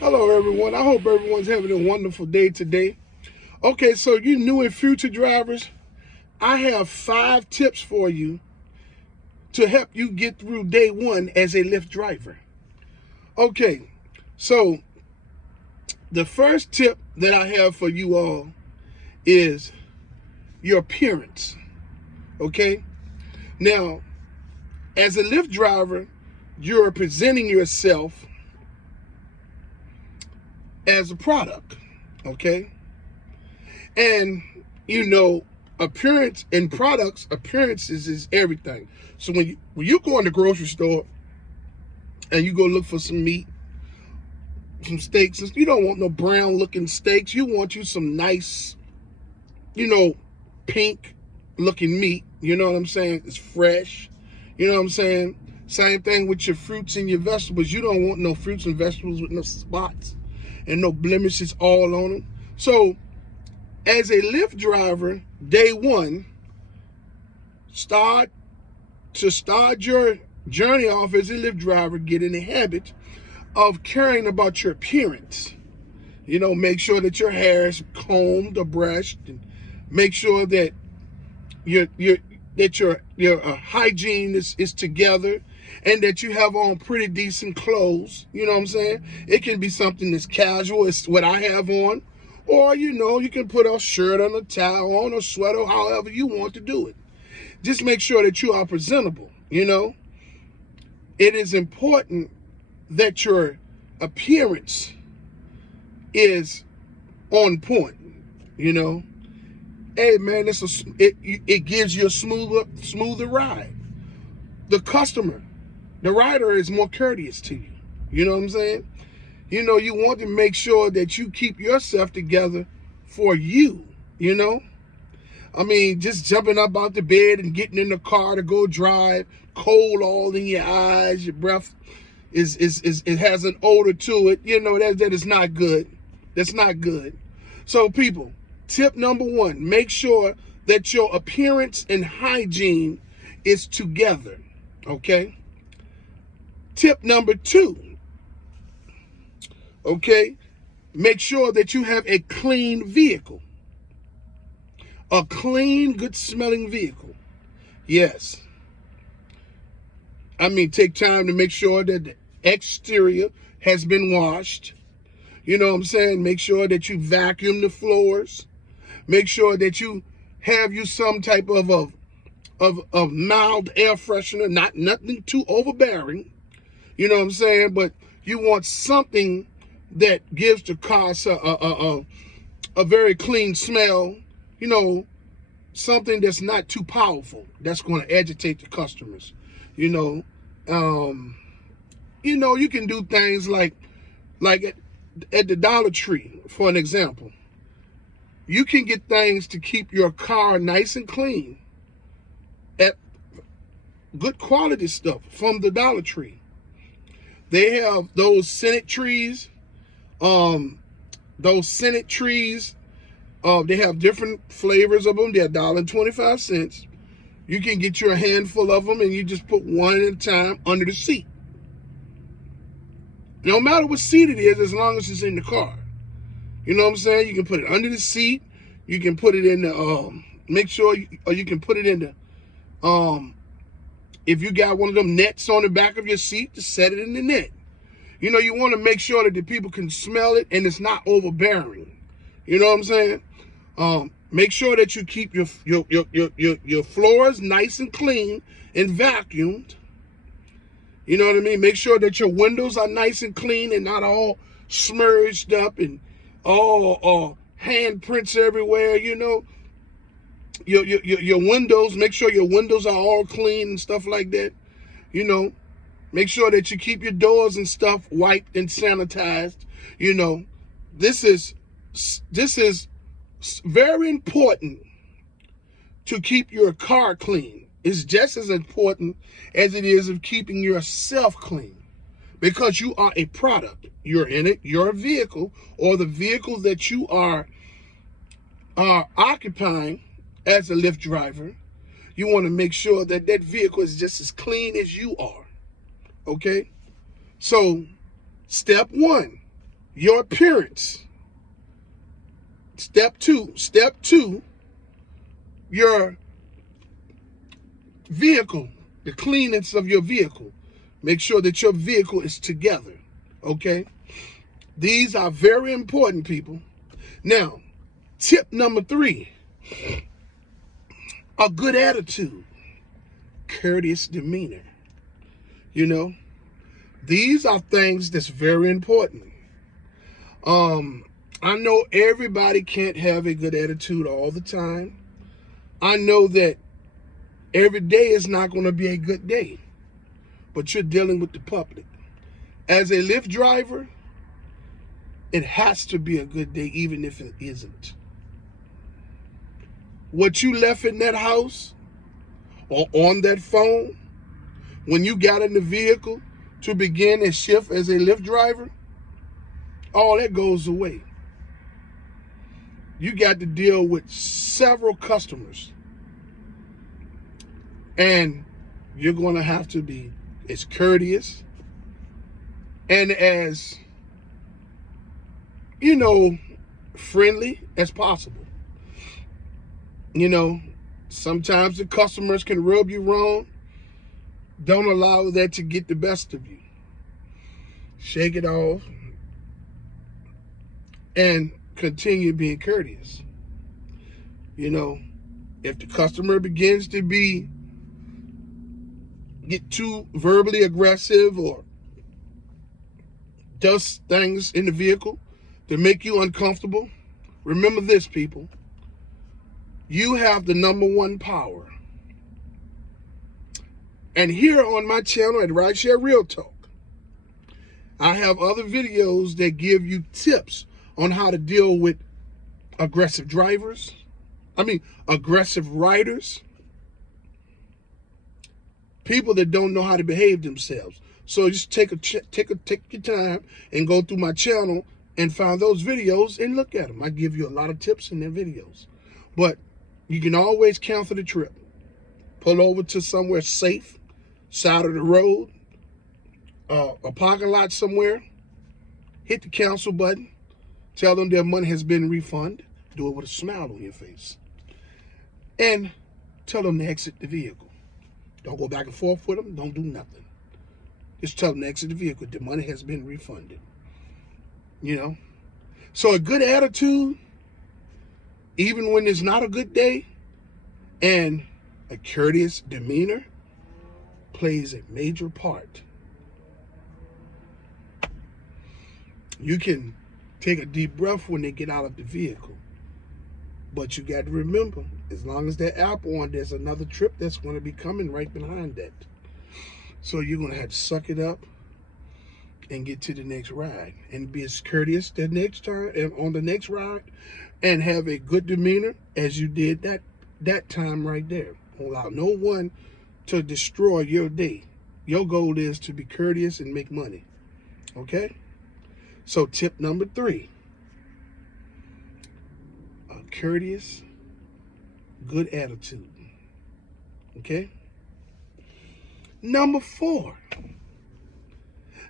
Hello, everyone. I hope everyone's having a wonderful day today. Okay, so you new and future drivers, I have 5 tips for you to help you get through day one as a Lyft driver. Okay, so the first tip that I have for you all is your appearance. Okay, now as a Lyft driver, you're presenting yourself as a product. Okay, and appearances is everything. So when you go in the grocery store and you go look for some meat, some steaks, you don't want no brown looking steaks. You want you some nice, pink looking meat. You know what I'm saying? It's fresh. You know what I'm saying? Same thing with your fruits and your vegetables. You don't want no fruits and vegetables with no spots and no blemishes all on them. So as a Lyft driver, day one, start your journey off as a Lyft driver, get in the habit of caring about your appearance. Make sure that your hair is combed or brushed, and make sure that your hygiene is together, and that you have on pretty decent clothes. You know what I'm saying? It can be something that's casual. It's what I have on. Or, you can put a shirt on, a tie on, a sweater, however you want to do it. Just make sure that you are presentable. It is important that your appearance is on point. Hey man, it gives you a smoother ride. The rider is more courteous to you. You know what I'm saying? You want to make sure that you keep yourself together for you. Just jumping up out the bed and getting in the car to go drive, cold all in your eyes, your breath it has an odor to it. That is not good. That's not good. So people, tip number 1, make sure that your appearance and hygiene is together. Okay? Tip number 2, okay, make sure that you have a clean vehicle. A clean, good smelling vehicle. Yes. Take time to make sure that the exterior has been washed. You know what I'm saying? Make sure that you vacuum the floors. Make sure that you have some type of mild air freshener, nothing too overbearing. You know what I'm saying? But you want something that gives the car a very clean smell. Something that's not too powerful, that's going to agitate the customers. You can do things like at the Dollar Tree, for an example. You can get things to keep your car nice and clean at good quality stuff from the Dollar Tree. They have those scented trees. They have different flavors of them. They're $1.25. You can get you a handful of them and you just put one at a time under the seat. No matter what seat it is, as long as it's in the car. You know what I'm saying? You can put it under the seat. You can put it in the, you can put it in the, if you got one of them nets on the back of your seat, just set it in the net. You want to make sure that the people can smell it and it's not overbearing. You know what I'm saying? Make sure that you keep your floors nice and clean and vacuumed. You know what I mean? Make sure that your windows are nice and clean and not all smudged up and all handprints everywhere. Your windows, make sure your windows are all clean and stuff like that. Make sure that you keep your doors and stuff wiped and sanitized. This is very important to keep your car clean. It's just as important as it is of keeping yourself clean, because you are a product. You're in it. Your vehicle, or the vehicle that you are occupying as a Lyft driver, you want to make sure that that vehicle is just as clean as you are. Okay? So, step 1, Your appearance. Step two, your vehicle, the cleanness of your vehicle. Make sure that your vehicle is together, okay? These are very important, people. Now, tip number 3, a good attitude, courteous demeanor. You know, these are things that's very important. I know everybody can't have a good attitude all the time. I know that every day is not going to be a good day, but you're dealing with the public. As a Lyft driver, it has to be a good day, even if it isn't. What you left in that house or on that phone when you got in the vehicle to begin a shift as a Lyft driver, all that goes away. You got to deal with several customers, and you're going to have to be as courteous and as, friendly as possible. Sometimes the customers can rub you wrong. Don't allow that to get the best of you. Shake it off and continue being courteous. If the customer begins to get too verbally aggressive or does things in the vehicle to make you uncomfortable, remember this, people. You have the number one power. And here on my channel at Rideshare RealTalk, I have other videos that give you tips on how to deal with aggressive riders, people that don't know how to behave themselves. So just take your time and go through my channel and find those videos and look at them. I give you a lot of tips in their videos. But you can always cancel the trip. Pull over to somewhere safe, side of the road, a parking lot somewhere. Hit the cancel button. Tell them their money has been refunded. Do it with a smile on your face. And tell them to exit the vehicle. Don't go back and forth with them. Don't do nothing. Just tell them to exit the vehicle. The money has been refunded. So a good attitude, even when it's not a good day, and a courteous demeanor plays a major part. You can take a deep breath when they get out of the vehicle. But you got to remember, as long as that app on, there's another trip that's going to be coming right behind that. So you're going to have to suck it up and get to the next ride. And be as courteous the next time and on the next ride. And have a good demeanor as you did that time right there. Don't allow no one to destroy your day. Your goal is to be courteous and make money. Okay? So tip number 3. A courteous, good attitude. Okay? Number 4.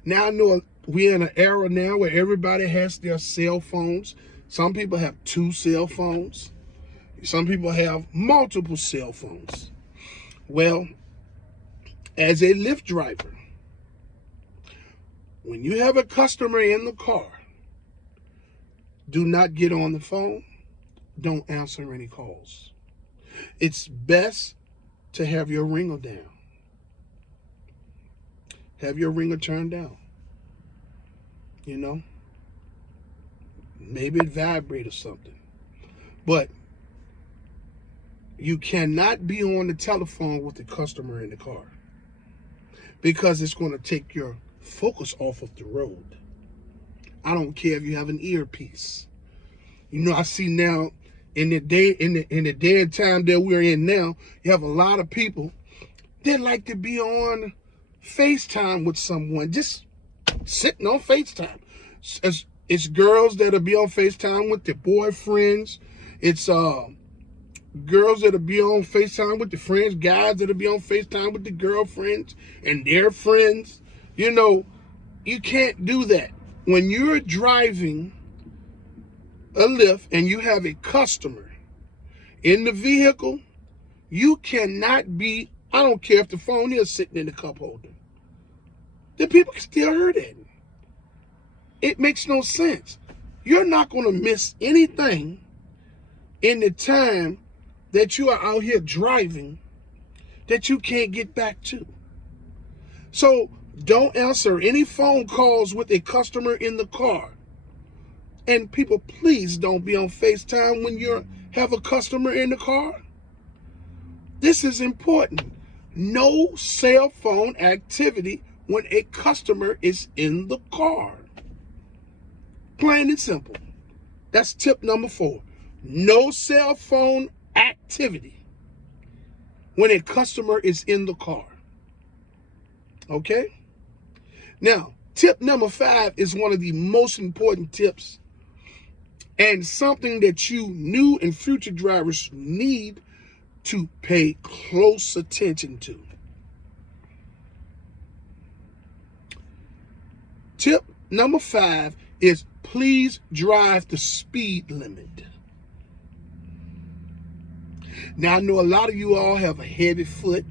Now I know we're in an era now where everybody has their cell phones. Some people have 2 cell phones. Some people have multiple cell phones. Well, as a Lyft driver, when you have a customer in the car, do not get on the phone. Don't answer any calls. It's best to have your ringer down. Have your ringer turned down. Maybe it vibrates or something. But you cannot be on the telephone with the customer in the car, because it's going to take your focus off of the road. I don't care if you have an earpiece. I see now in the day and time that we're in now, you have a lot of people that like to be on FaceTime with someone, just sitting on FaceTime. It's girls that'll be on FaceTime with their boyfriends. It's girls that'll be on FaceTime with their friends, guys that'll be on FaceTime with their girlfriends and their friends. You can't do that. when you're driving a Lyft and you have a customer in the vehicle, you cannot be, I don't care if the phone is sitting in the cup holder. The people can still hear that. It makes no sense. You're not going to miss anything in the time that you are out here driving that you can't get back to. So don't answer any phone calls with a customer in the car. And people, please don't be on FaceTime when you have a customer in the car. This is important. No cell phone activity when a customer is in the car. Plain and simple. That's tip number 4. No cell phone activity when a customer is in the car. Okay? Now, tip number 5 is one of the most important tips and something that you new and future drivers need to pay close attention to. Tip number 5 is please drive the speed limit. Now, I know a lot of you all have a heavy foot,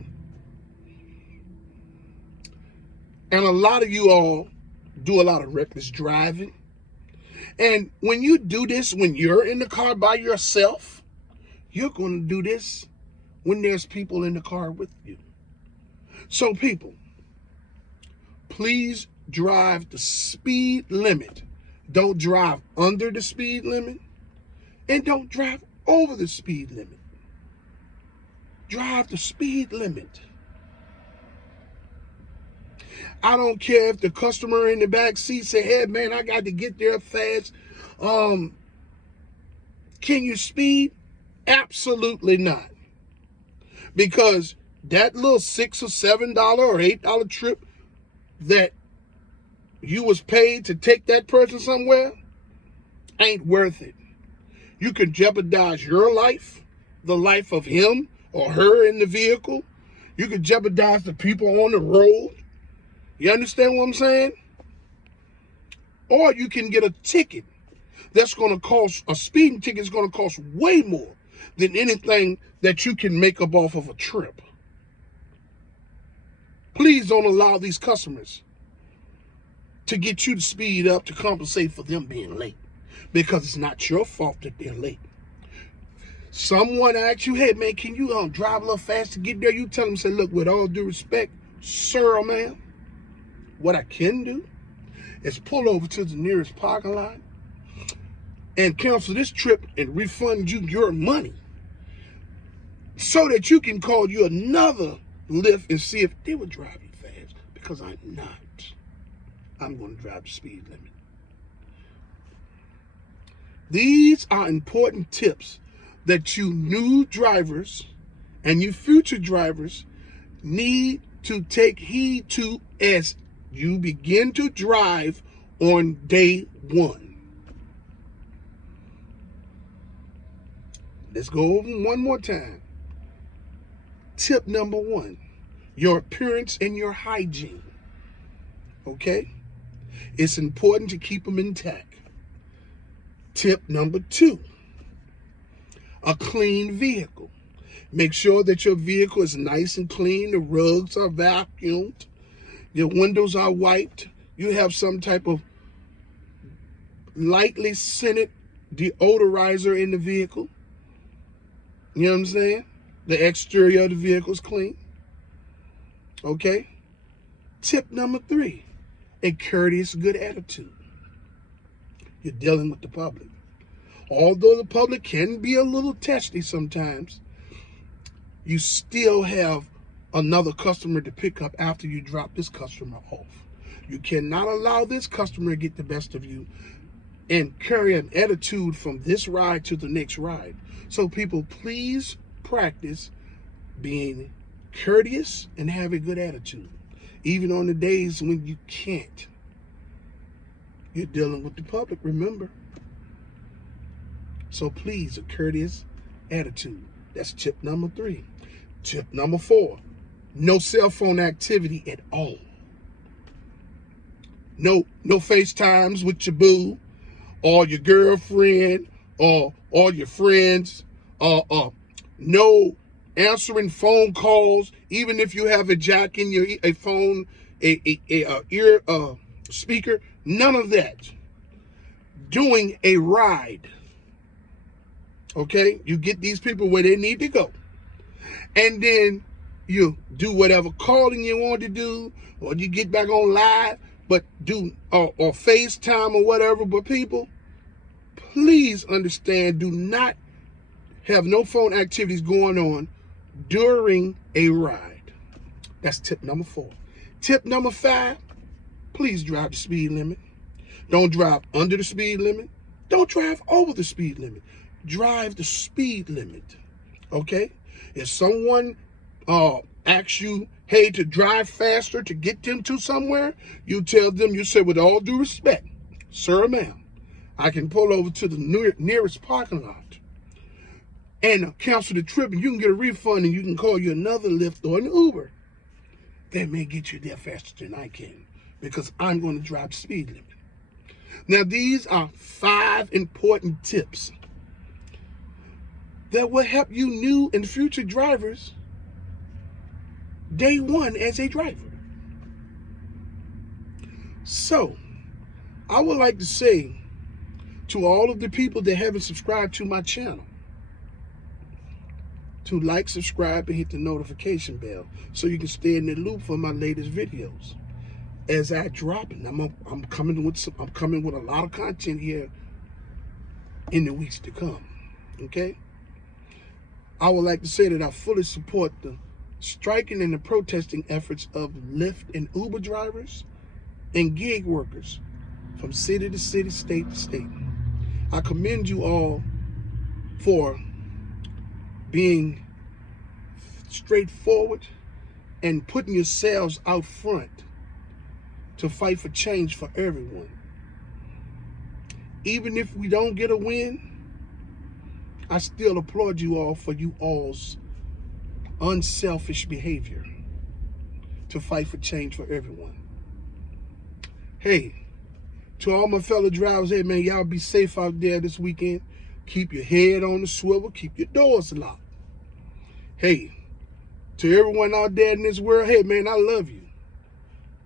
and a lot of you all do a lot of reckless driving. And when you do this, when you're in the car by yourself, you're going to do this when there's people in the car with you. So people, please drive the speed limit. Don't drive under the speed limit, and don't drive over the speed limit. Drive the speed limit. I don't care if the customer in the back seat say, hey man, I got to get there fast. Can you speed? Absolutely not. Because that little $6 or $7 or $8 trip that you was paid to take that person somewhere ain't worth it. You can jeopardize your life, the life of him or her in the vehicle. You can jeopardize the people on the road. You understand what I'm saying? Or you can get a ticket that's going to cost, a speeding ticket is going to cost way more than anything that you can make up off of a trip. Please don't allow these customers to get you to speed up to compensate for them being late, because it's not your fault that they're late. Someone asks you, hey man, can you drive a little fast to get there? You tell them, say, look, with all due respect, sir or ma'am, what I can do is pull over to the nearest parking lot and cancel this trip and refund you your money so that you can call you another Lyft and see if they will drive you fast, because I'm not. I'm going to drive the speed limit. These are important tips that you new drivers and you future drivers need to take heed to as you begin to drive on day 1. Let's go over one more time. Tip number 1, your appearance and your hygiene. Okay? It's important to keep them intact. Tip number 2, a clean vehicle. Make sure that your vehicle is nice and clean. The rugs are vacuumed. Your windows are wiped. You have some type of lightly scented deodorizer in the vehicle. You know what I'm saying? The exterior of the vehicle is clean. Okay? Tip number 3, a courteous, good attitude. You're dealing with the public. Although the public can be a little testy sometimes, you still have another customer to pick up after you drop this customer off. You cannot allow this customer to get the best of you and carry an attitude from this ride to the next ride. So people, please practice being courteous and have a good attitude, even on the days when you can't. You're dealing with the public, remember. So please, a courteous attitude. That's tip number 3. Tip number 4, no cell phone activity at all. No FaceTimes with your boo or your girlfriend or your friends. No answering phone calls, even if you have a jack in your phone, a ear speaker. None of that. Doing a ride. Okay, you get these people where they need to go, and then you do whatever calling you want to do, or you get back on live, but do or FaceTime or whatever. But people, please understand, do not have no phone activities going on during a ride. That's tip number 4. Tip number 5, please drive the speed limit. Don't drive under the speed limit. Don't drive over the speed limit. Drive the speed limit, okay? If someone asks you, hey, to drive faster to get them to somewhere, you tell them, you say, with all due respect, sir or ma'am, I can pull over to the nearest parking lot and cancel the trip, and you can get a refund, and you can call you another Lyft or an Uber. That may get you there faster than I can, because I'm going to drive the speed limit. Now, these are 5 important tips that will help you new and future drivers day one as a driver. So, I would like to say to all of the people that haven't subscribed to my channel, to like, subscribe, and hit the notification bell so you can stay in the loop for my latest videos. As I drop it, I'm coming with a lot of content here in the weeks to come. Okay? I would like to say that I fully support the striking and the protesting efforts of Lyft and Uber drivers and gig workers from city to city, state to state. I commend you all for being straightforward and putting yourselves out front to fight for change for everyone. Even if we don't get a win, I still applaud you all for you all's unselfish behavior to fight for change for everyone. Hey, to all my fellow drivers, hey man, y'all be safe out there this weekend. Keep your head on the swivel, keep your doors locked. Hey, to everyone out there in this world, hey man, I love you.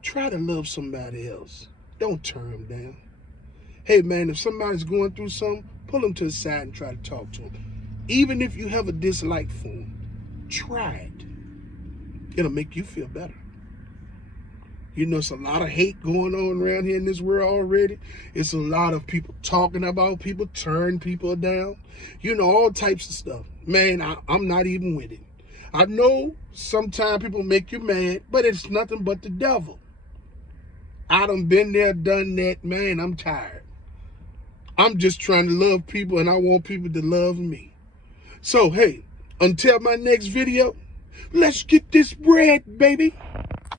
Try to love somebody else. Don't turn them down. Hey man, if somebody's going through something, pull them to the side and try to talk to them. Even if you have a dislike for them, try it. It'll make you feel better. You know, it's a lot of hate going on around here in this world already. It's a lot of people talking about people, turn people down. You know, all types of stuff. Man, I'm not even with it. I know sometimes people make you mad, but it's nothing but the devil. I done been there, done that. Man, I'm tired. I'm just trying to love people, and I want people to love me. So, hey, until my next video, let's get this bread, baby.